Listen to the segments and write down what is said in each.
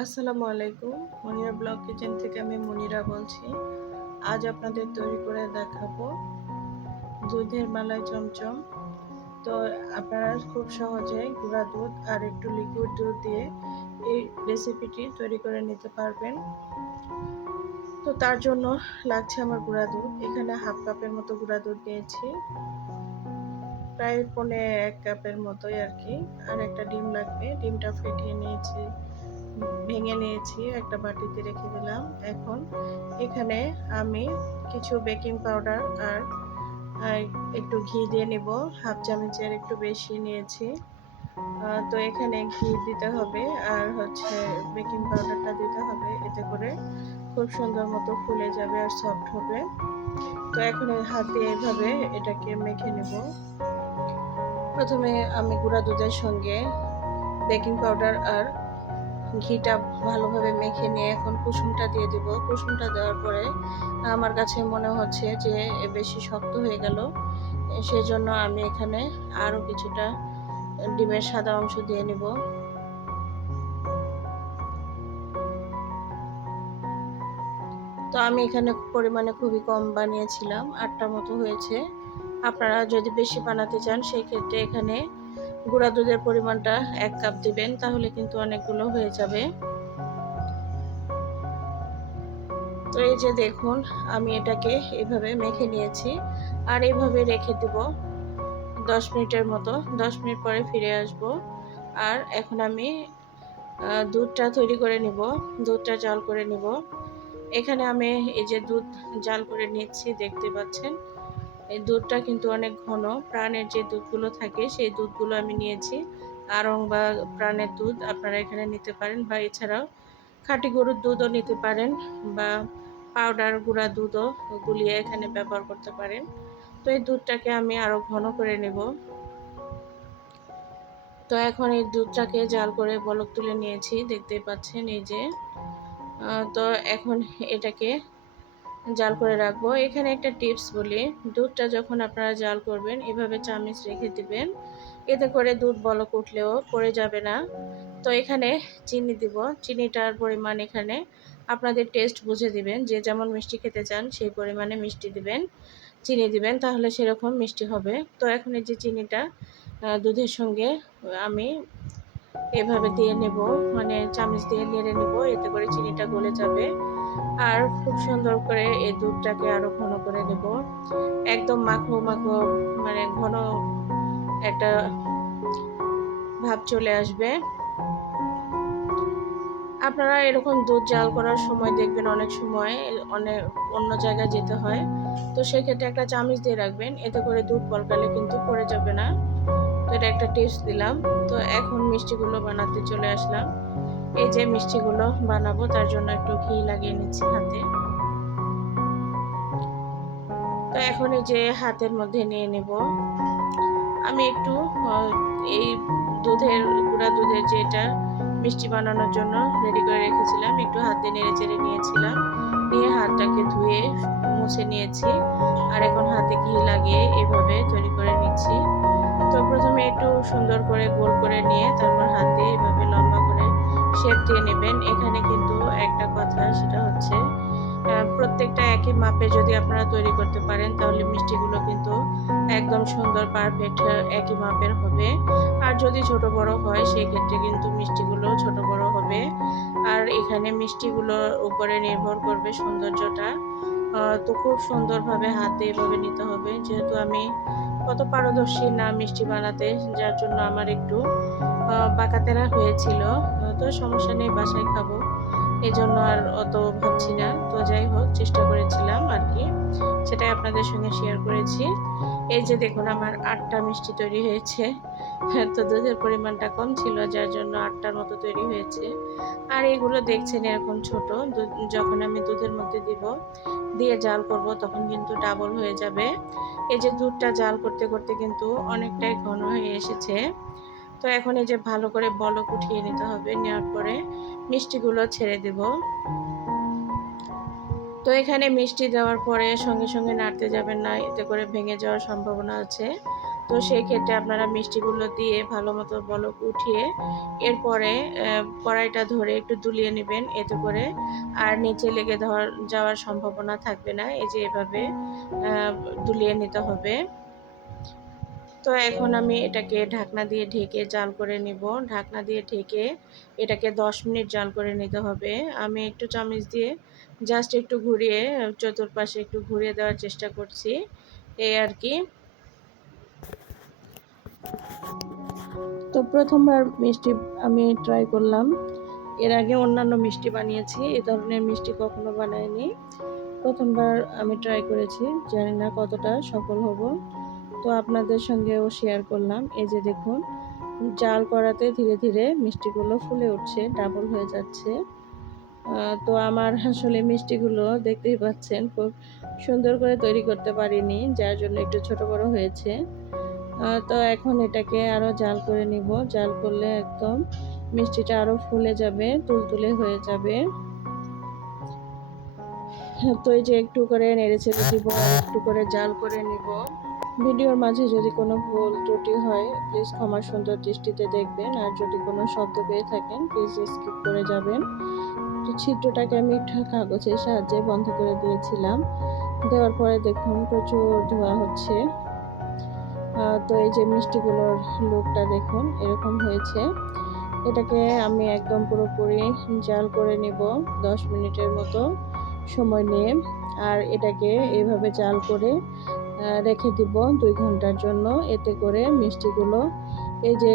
আসসালামু আলাইকুম। Monira blog kitchen থেকে আমি মনিরা বলছি। আজ আপনাদের তৈরি করে দেখাবো দুধের মালাই চমচম। তো আপনারা খুব সহজে গুঁড়া দুধ আর একটু লিকুইড দুধ দিয়ে এই রেসিপিটি তৈরি করে নিতে পারবেন। তো তার জন্য লাগছে আমার গুঁড়া দুধ। এখানে হাফ কাপের মতো গুঁড়া দুধ নিয়েছি, প্রায় 1.25 কাপের মতোই আর কি। আর একটা ডিম লাগবে, ডিমটা ফেটিয়ে নিয়েছি, ভেঙে নিয়েছি, একটা বাটিতে রেখে দিলাম। এখন এখানে আমি কিছু বেকিং পাউডার আর একটু ঘি দিয়ে নিব, হাফ চামচের একটু বেশি নিয়েছি। তো এখানে ঘি দিতে হবে আর বেকিং পাউডারটা দিতে হবে, এতে করে খুব সুন্দর মতো ফুলে যাবে আর সফট হবে। তো এখন হাত দিয়ে এভাবে এটাকে মেখে নেব। প্রথমে আমি গুঁড়া দুধের সঙ্গে বেকিং পাউডার আর ঘিটা ভালোভাবে মেখে নিয়ে এখন কুসুমটা দিয়ে দিব। কুসুমটা দেওয়ার পরে আমার কাছে মনে হচ্ছে যে বেশি শক্ত হয়ে গেল, সেজন্য আমি এখানে আরও কিছুটা ডিমের সাদা অংশ দিয়ে নিব। তো আমি এখানে পরিমাণে খুবই কম বানিয়েছিলাম, 8টা মতো হয়েছে। আপনারা যদি বেশি বানাতে চান সেই ক্ষেত্রে এখানে গুঁড়া দুধের পরিমাণটা 1 কাপ দিবেন, তাহলে কিন্তু অনেকগুলো হয়ে যাবে। তো এই যে দেখুন, আমি এটাকে এভাবে মেখে নিয়েছি আর এইভাবে রেখে দেব 10 মিনিটের মতো। 10 মিনিট পরে ফিরে আসব। আর এখন আমি দুধটা তৈরি করে নিব, দুধটা জাল করে নিব। এখানে আমি এই যে দুধ জাল করে নিচ্ছি, দেখতে পাচ্ছেন এই দুধটা কিন্তু অনেক ঘন। প্রাণের যে দুধগুলো থাকে সেই দুধগুলো আমি নিয়েছি। আড়ং বা প্রাণের দুধ আপনারা এখানে নিতে পারেন, বা এছাড়াও খাঁটি গরুর দুধও নিতে পারেন, বা পাউডার গুঁড়া দুধও গুলিয়ে এখানে ব্যবহার করতে পারেন। তো এই দুধটাকে আমি আরও ঘন করে নেব। তো এখন এই দুধটাকে জাল করে বলক তুলে নিয়েছি, দেখতেই পাচ্ছেন এই যে। তো এখন এটাকে জাল করে রাখবো। এখানে একটা টিপস বলি, দুধটা যখন আপনারা জাল করবেন এভাবে চামচ রেখে দিবেন, এতে করে দুধ বলক উঠলেও পড়ে যাবে না। তো এখানে চিনি দিব, চিনিটার পরিমাণ এখানে আপনাদের টেস্ট বুঝে দিবেন, যে যেমন মিষ্টি খেতে চান সেই পরিমাণে মিষ্টি দিবেন, চিনি দিবেন, তাহলে সেরকম মিষ্টি হবে। তো এখন এই যে চিনিটা দুধের সঙ্গে আমি এভাবে দিয়ে নেব, মানে চামচ দিয়ে নেড়ে নেব, এতে করে চিনিটা গলে যাবে। আর খুব সুন্দর করে এই দুধটাকে আরো ঘন করে নেব, একদম মাখো মাখো, মানে ঘন একটা ভাব চলে আসবে। আপনারা এরকম দুধ জাল করার সময় দেখবেন অনেক সময় অনেক অন্য জায়গায় যেতে হয়, তো সেক্ষেত্রে একটা চামচ দিয়ে রাখবেন, এতে করে দুধ বলকালে কিন্তু পড়ে যাবে না। তো এটা একটা টিপস দিলাম। তো এখন মিষ্টিগুলো বানাতে চলে আসলাম। এই যে মিষ্টিগুলো বানাবো, তার জন্য একটু ঘি লাগিয়ে নিচ্ছি হাতে। তো এখন এই যে হাতের মধ্যে নিয়ে নেব, আমি একটু এই গুঁড়া দুধের যেটা মিষ্টি বানানোর জন্য রেডি করে রেখেছিলাম, একটু হাতে নেড়ে চেড়ে নিয়েছিলাম, নিয়ে হাতটাকে ধুয়ে মুছে নিয়েছি। আর এখন হাতে ঘি লাগিয়ে এভাবে তৈরি করে নিচ্ছি। তো প্রথমে একটু সুন্দর করে গোল করে নিয়ে তারপর হাতে এভাবে লম্বা করে শেপ দিয়ে নেবেন। এখানে কিন্তু একটা কথা, সেটা হচ্ছে প্রত্যেকটা একই মাপে যদি আপনারা তৈরি করতে পারেন তাহলে মিষ্টিগুলো কিন্তু একদম সুন্দর পারফেক্ট একই মাপের হবে। আর যদি ছোট বড় হয় সেই ক্ষেত্রে কিন্তু মিষ্টিগুলো ছোট বড় হবে। আর এখানে মিষ্টিগুলোর উপরে নির্ভর করবে সৌন্দর্যটা। তো খুব সুন্দরভাবে হাতে এভাবে নিতে হবে, যেহেতু আমি অত পারদর্শী না মিষ্টি বানাতে, যার জন্য আমার একটু বাঁকাতেরা হয়েছিল। তো সমস্যা নেই, বাসায় খাবো, এজন্য আর অত ভাবছি না। তো যাই হোক, চেষ্টা করেছিলাম আর কি, সেটাই আপনাদের সঙ্গে শেয়ার করেছি। এই যে দেখুন, আমার 8টা মিষ্টি তৈরি হয়েছে। তো দুধের পরিমাণটা কম ছিল, যার জন্য 8টার মতো তৈরি হয়েছে। আর এগুলো দেখছেন এরকম ছোট, যখন আমি দুধের মধ্যে দিয়ে জাল করব তখন কিন্তু ডাবল হয়ে যাবে। এই যে দুধটা জাল করতে করতে কিন্তু অনেকটাই ঘন হয়ে এসেছে। তো এখন এই যে ভালো করে বলক উঠিয়ে নিতে হবে, নেওয়ার পরে মিষ্টিগুলো ছেড়ে দেব। তো এখানে মিষ্টি দেওয়ার পরে সঙ্গে সঙ্গে নাড়তে যাবেন না, এতে করে ভেঙে যাওয়ার সম্ভাবনা আছে। তো সেই ক্ষেত্রে আপনারা মিষ্টিগুলো দিয়ে ভালো মতো বলক উঠিয়ে এরপরে কড়াইটা ধরে একটু দুলিয়ে নেবেন, এতে করে আর নিচে লেগে যাওয়ার সম্ভাবনা থাকবে না। এই যে এভাবে দুলিয়ে নিতে হবে। তো এখন আমি এটাকে ঢাকনা দিয়ে ঢেকে জাল করে নিব। ঢাকনা দিয়ে ঢেকে এটাকে 10 মিনিট জাল করে নিতে হবে। আমি একটু চামচ দিয়ে জাস্ট একটু ঘুরিয়ে চতুর্পাশে একটু ঘুরিয়ে দেওয়ার চেষ্টা করছি, এই আর কি। তো প্রথমবার মিষ্টি আমি ট্রাই করলাম। এর আগে অন্যান্য মিষ্টি বানিয়েছি, এ ধরনের মিষ্টি কখনো বানাইনি। প্রথমবার আমি ট্রাই করেছি, জানি না কতটা সফল হব। তো আপনাদের সঙ্গেও শেয়ার করলাম। এই যে দেখুন, জাল করাতে ধীরে ধীরে মিষ্টিগুলো ফুলে উঠছে, ডাবল হয়ে যাচ্ছে। তো আমার আসলে মিষ্টিগুলো দেখতেই পাচ্ছেন খুব সুন্দর করে তৈরি করতে পারিনি, যার জন্য একটু ছোট বড় হয়েছে। তো এখন এটাকে আরও জাল করে নিব। জাল করলে একদম মিষ্টিটা আরও ফুলে যাবে, তুলতুলে হয়ে যাবে। তো এই যে একটু করে নেড়েচেড়ে দিব আর একটু করে জাল করে নিব। ভিডিওর মাঝে যদি কোনো ভুল ত্রুটি হয় প্লিজ ক্ষমা সুন্দর দৃষ্টিতে দেখবেন, আর যদি কোনো শব্দ পেয়ে থাকেন প্লিজ স্কিপ করে যাবেন। তো ছিদ্রটাকে আমি একটা কাগজের সাহায্যে বন্ধ করে দিয়েছিলাম। দেওয়ার পরে দেখুন প্রচুর ধোয়া হচ্ছে। তো এই যে মিষ্টিগুলোর লুকটা দেখুন, এরকম হয়েছে। এটাকে আমি একদম পুরোপুরি জাল করে নিব 10 মিনিটের মতো সময় নিয়ে। আর এটাকে এইভাবে জাল করে রেখে দিব 2 ঘন্টার জন্য। এতে করে মিষ্টিগুলো এই যে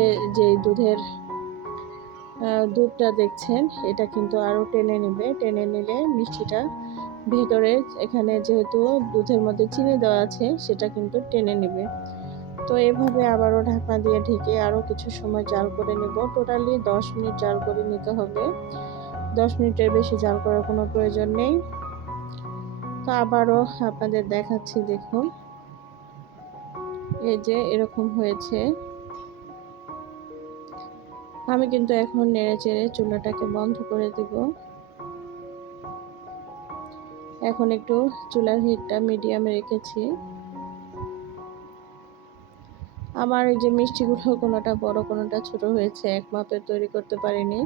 দুধটা দেখছেন, এটা কিন্তু আরও টেনে নেবে। টেনে নিলে মিষ্টিটা ভিতরে, এখানে যেহেতু দুধের মধ্যে চিনি দেওয়া আছে, সেটা কিন্তু টেনে নেবে। তো এভাবে আবারও ঢাকনা দিয়ে ঢেকে আরও কিছু সময় জাল করে নেব। টোটালি 10 মিনিট জাল করে নিতে হবে। 10 মিনিটের বেশি জাল করার কোনো প্রয়োজন নেই। তো আবারও আপনাদের দেখাচ্ছি, দেখুন এই যে এরকম হয়েছে। আমি কিন্তু এখন নেড়েচেড়ে চুলাটাকে বন্ধ করে দিব। এখন একটু চুলার হিটটা মিডিয়ামে রেখেছি। আমার এই যে মিষ্টিগুলো কোনোটা বড় কোনোটা ছোট হয়েছে, এক মাপের তৈরি করতে পারিনি।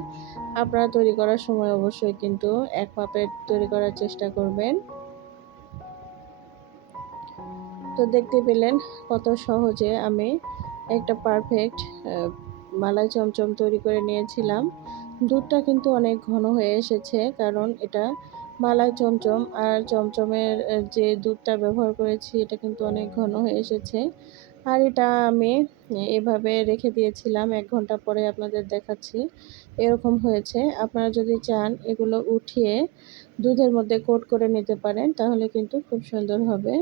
আপনারা তৈরি করার সময় অবশ্যই কিন্তু এক মাপের তৈরি করার চেষ্টা করবেন। তো দেখতে পেলেন কত সহজে আমি একটা পারফেক্ট মালাই চমচম তৈরি করে নিয়েছিলাম। দুধটা কিন্তু অনেক ঘন হয়ে এসেছে, কারণ এটা মালাই চমচম, আর চমচমের যে দুধটা ব্যবহার করেছি এটা কিন্তু অনেক ঘন হয়ে এসেছে। আর এটা আমি এভাবে রেখে দিয়েছিলাম, 1 ঘন্টা পরে আপনাদের দেখাচ্ছি এরকম হয়েছে। আপনারা যদি চান এগুলো উঠিয়ে দুধের মধ্যে কোট করে নিতে পারেন, তাহলে কিন্তু খুব সুন্দর হবে।